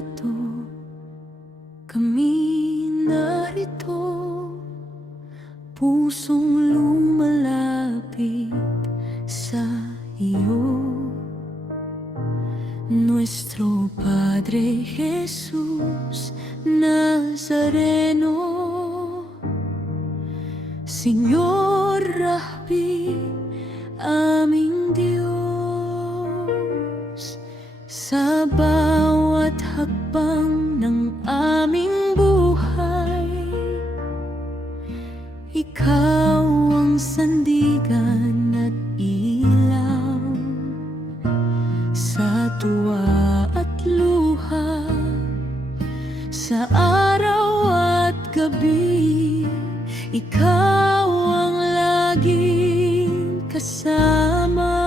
ito, kami narito, pusong lumalapit sa iyo. Nuestro Padre Jesus Nazareno, Señor Rabbi, aming Diyos. Sa bawat hakbang ng aming buhay, Ikaw ang sandigan at ilaw. Sa tuwa at luha, sa araw at gabi, Ikaw ang laging kasama.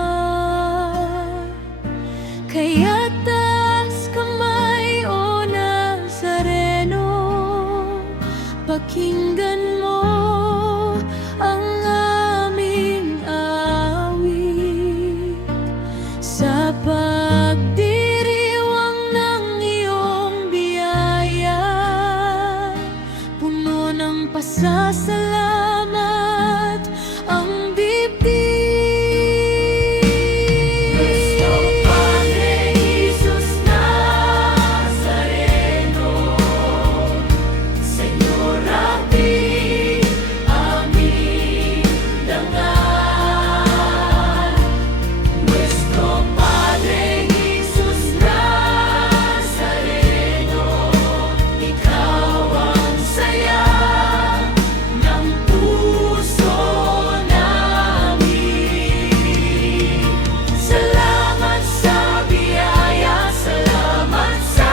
Kaya taas kamay, O Nazareno, pakinggan mo ang aming awit. Sa pagdiriwang ng iyong biyaya, puno ng pasasalamat ang dibdib. Nuestro Padre Jesus Nazareno, Señor Rabbi, aming dangal. Nuestro Padre Jesus Nazareno, Ikaw ang saya ng puso namin. Salamat sa biyaya, salamat sa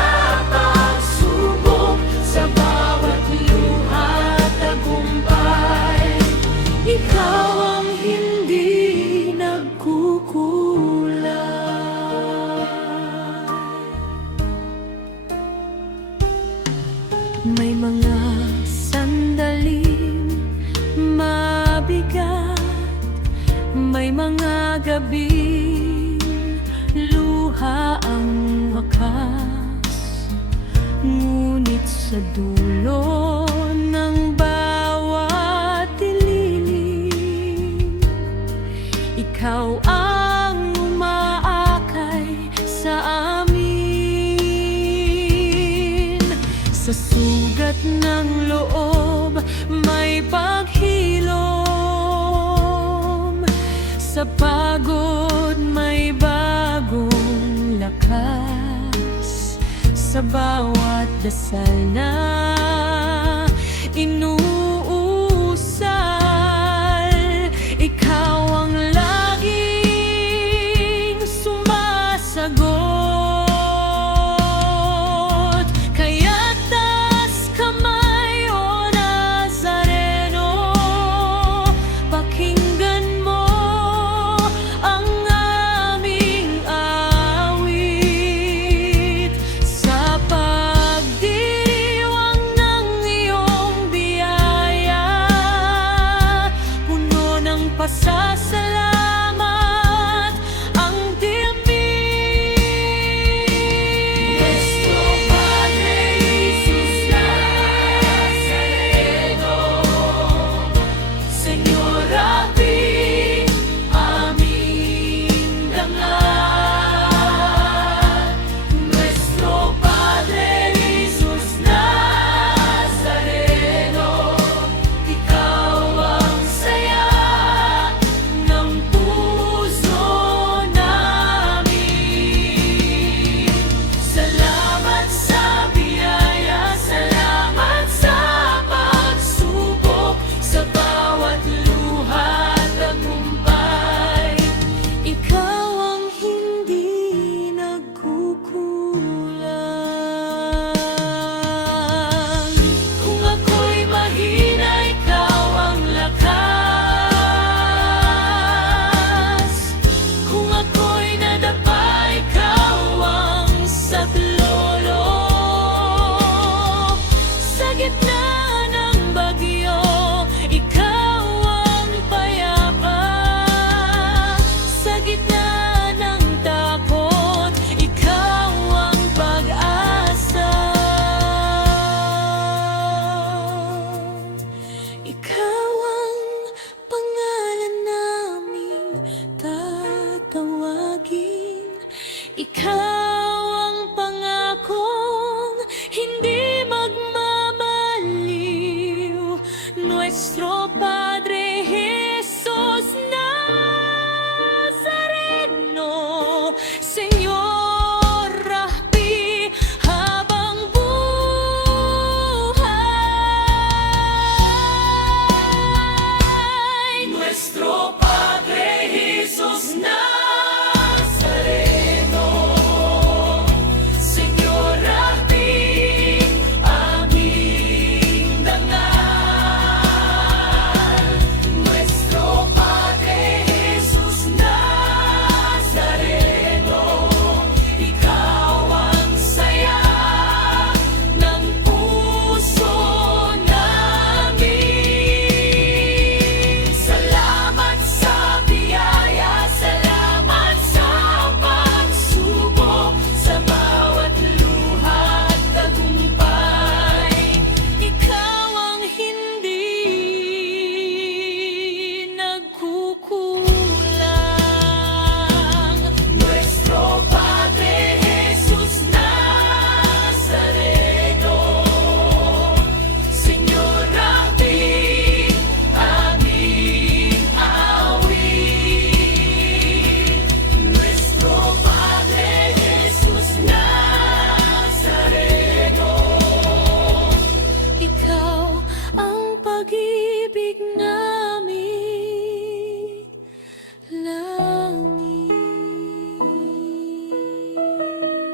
pagsubok, sa bawat luha at tagumpay. Ikaw ang hindi nagkukulang. May mga sandaling mabigat, may mga gabing luha ang wakas. Ngunit sa dulo ng bawat dilim, Ikaw ang umaakay sa amin. Sa sugat ng loob may paghilom, sa pagod may bagong lakas. Sa bawat dasal na inuusal, Ikaw ang laging sumasagot. Kaya taas kamay, O Nazareno, pakinggan mo ang aming awit. Sa pagdiriwang ng iyong biyaya,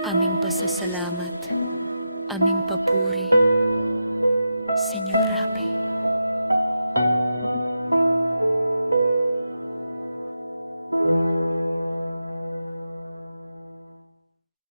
aming pasasalamat, aming papuri, Senyor Rapi.